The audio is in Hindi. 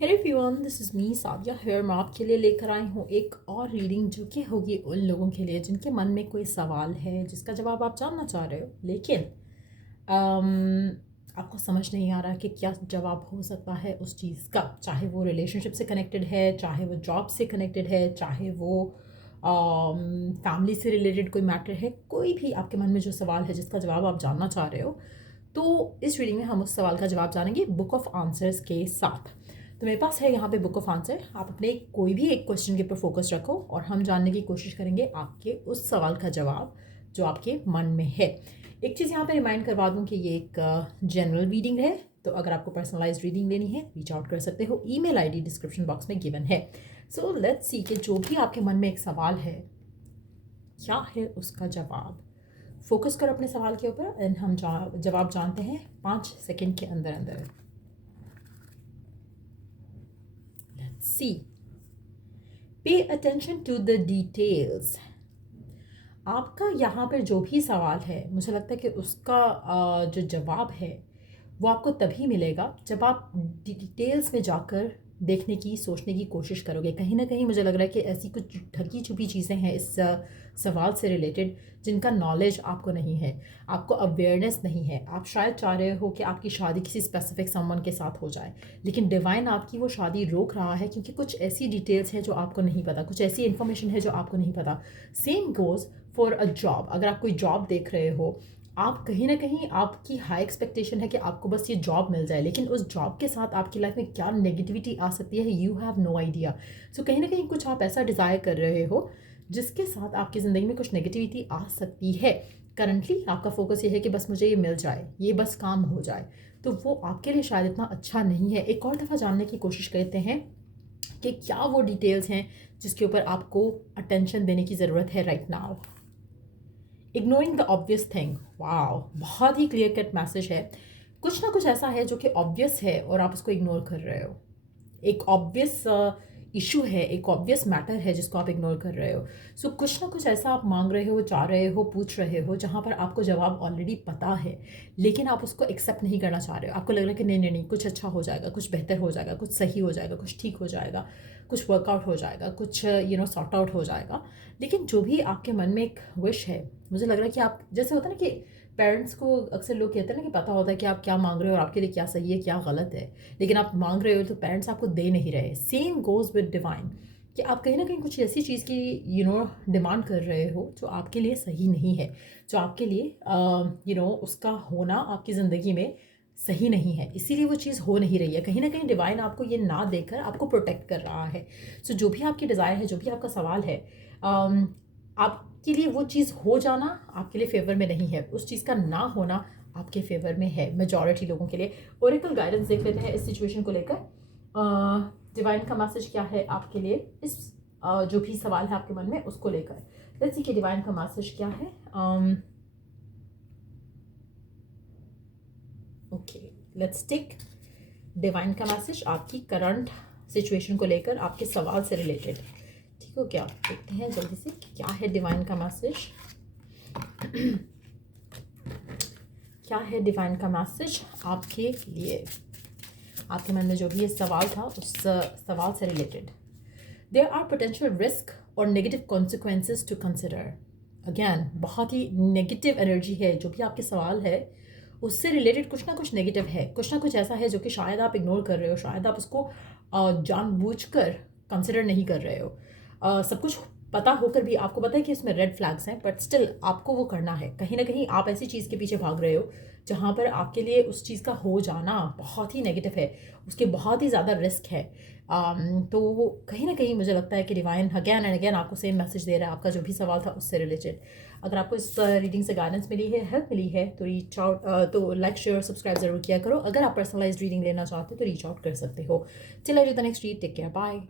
Hello everyone, this is me Sadia here. मैं आपके लिए लेकर आई हूँ एक और रीडिंग जो कि होगी उन लोगों के लिए जिनके मन में कोई सवाल है जिसका जवाब आप जानना चाह रहे हो, लेकिन आपको समझ नहीं आ रहा कि क्या जवाब हो सकता है उस चीज़ का। चाहे वो रिलेशनशिप से कनेक्टेड है, चाहे वो जॉब से कनेक्टेड है, चाहे वो फैमिली से रिलेटेड कोई मैटर है, कोई भी आपके मन में जो सवाल है जिसका जवाब आप जानना चाह रहे हो, तो इस रीडिंग में हम उस सवाल का जवाब जानेंगे बुक ऑफ आंसर्स के साथ। तो मेरे पास है यहाँ पे बुक ऑफ आंसर। आप अपने कोई भी एक क्वेश्चन के ऊपर फोकस रखो और हम जानने की कोशिश करेंगे आपके उस सवाल का जवाब जो आपके मन में है। एक चीज़ यहाँ पे रिमाइंड करवा दूँ कि ये एक जनरल रीडिंग है, तो अगर आपको पर्सनलाइज रीडिंग लेनी है रीच आउट कर सकते हो। ईमेल आईडी डिस्क्रिप्शन बॉक्स में गिवन है। सो लेट्स सी कि जो भी आपके मन में एक सवाल है क्या है उसका जवाब। फोकस करो अपने सवाल के ऊपर एंड हम जवाब जानते हैं 5 सेकंड के अंदर अंदर। Let's see. Pay attention to the details. आपका यहाँ पर जो भी सवाल है, मुझे लगता है कि उसका जो जवाब है वो आपको तभी मिलेगा जब आप डिटेल्स में जाकर देखने की, सोचने की कोशिश करोगे। कहीं ना कहीं मुझे लग रहा है कि ऐसी कुछ ढकी छुपी चीज़ें हैं इस सवाल से रिलेटेड जिनका नॉलेज आपको नहीं है, आपको अवेयरनेस नहीं है। आप शायद चाह रहे हो कि आपकी शादी किसी स्पेसिफिक समवन के साथ हो जाए, लेकिन डिवाइन आपकी वो शादी रोक रहा है क्योंकि कुछ ऐसी डिटेल्स हैं जो आपको नहीं पता, कुछ ऐसी इन्फॉर्मेशन है जो आपको नहीं पता। Same goes for a job. अगर आप कोई जॉब देख रहे हो, आप कहीं ना कहीं आपकी हाई एक्सपेक्टेशन है कि आपको बस ये जॉब मिल जाए, लेकिन उस जॉब के साथ आपकी लाइफ में क्या नेगेटिविटी आ सकती है यू हैव नो आइडिया। सो कहीं ना कहीं कुछ आप ऐसा डिज़ायर कर रहे हो जिसके साथ आपकी ज़िंदगी में कुछ नेगेटिविटी आ सकती है। करंटली आपका फोकस ये है कि बस मुझे ये मिल जाए, ये बस काम हो जाए, तो वो आपके लिए शायद इतना अच्छा नहीं है। एक और दफ़ा जानने की कोशिश करते हैं कि क्या वो डिटेल्स हैं जिसके ऊपर आपको अटेंशन देने की ज़रूरत है right now. Ignoring the obvious thing. Wow, बहुत ही क्लियर कट मैसेज है। कुछ ना कुछ ऐसा है जो कि ऑब्वियस है और आप उसको इग्नोर कर रहे हो। एक ऑब्वियस इशू है, एक ऑब्वियस मैटर है जिसको आप इग्नोर कर रहे हो। सो कुछ ना कुछ ऐसा आप मांग रहे हो, चाह रहे हो, पूछ रहे हो जहाँ पर आपको जवाब ऑलरेडी पता है, लेकिन आप उसको एक्सेप्ट नहीं करना चाह रहे हो। आपको लग रहा है कि नहीं नहीं नहीं, कुछ अच्छा हो जाएगा, कुछ बेहतर हो जाएगा, कुछ सही हो जाएगा, कुछ ठीक हो जाएगा, कुछ वर्कआउट हो जाएगा, कुछ सॉर्ट आउट हो जाएगा। लेकिन जो भी आपके मन में एक विश है, मुझे लग रहा है कि आप, जैसे होता है ना कि पेरेंट्स को अक्सर लोग कहते हैं ना कि पता होता है कि आप क्या मांग रहे हो और आपके लिए क्या सही है क्या गलत है, लेकिन आप मांग रहे हो तो पेरेंट्स आपको दे नहीं रहे। सेम गोज़ विद डिवाइन कि आप कहीं ना कहीं कुछ ऐसी चीज़ की डिमांड कर रहे हो जो आपके लिए सही नहीं है, जो आपके लिए उसका होना आपकी ज़िंदगी में सही नहीं है, इसीलिए वो चीज़ हो नहीं रही है। कहीं ना कहीं डिवाइन आपको ये ना देकर आपको प्रोटेक्ट कर रहा है। सो जो भी आपकी डिज़ायर है, जो भी आपका सवाल है, आपके लिए वो चीज़ हो जाना आपके लिए फेवर में नहीं है, उस चीज़ का ना होना आपके फेवर में है मेजॉरिटी लोगों के लिए। ओरेकल गाइडेंस देख लेते हैं इस सिचुएशन को लेकर। डिवाइन का मैसेज क्या है आपके लिए इस जो भी सवाल है आपके मन में उसको लेकर। लेट्स सी कि डिवाइन का मैसेज क्या है। ओके, लेट्स टेक डिवाइन का मैसेज आपकी करंट सिचुएशन को लेकर, आपके सवाल से रिलेटेड। ठीक हो क्या? देखते हैं जल्दी से क्या है डिवाइन का मैसेज। क्या है डिवाइन का मैसेज आपके लिए, आपके मन में जो भी ये सवाल था उस सवाल से related. There are potential risk और negative consequences to consider. Again बहुत ही नेगेटिव एनर्जी है। जो भी आपके सवाल है उससे रिलेटेड कुछ ना कुछ नेगेटिव है, कुछ ना कुछ ऐसा है जो कि शायद आप इग्नोर कर रहे हो, शायद आप उसको जानबूझकर कंसिडर नहीं कर रहे हो। सब कुछ पता होकर भी आपको पता है कि इसमें रेड फ्लैग्स हैं, बट स्टिल आपको वो करना है। कहीं ना कहीं आप ऐसी चीज़ के पीछे भाग रहे हो जहाँ पर आपके लिए उस चीज़ का हो जाना बहुत ही नेगेटिव है, उसके बहुत ही ज़्यादा रिस्क है। तो वो कहीं ना कहीं मुझे लगता है कि डिवाइन अगेन एंड अगेन आपको सेम मैसेज दे रहा है आपका जो भी सवाल था उससे रिलेटेड। अगर आपको इस रीडिंग से गाइडेंस मिली है, हेल्प मिली है, तो रीच आउट, तो लाइक शेयर सब्सक्राइब जरूर किया करो। अगर आप पर्सनलाइज रीडिंग लेना चाहते हो तो रीच आउट कर सकते हो। Till I do the next read, take care, bye.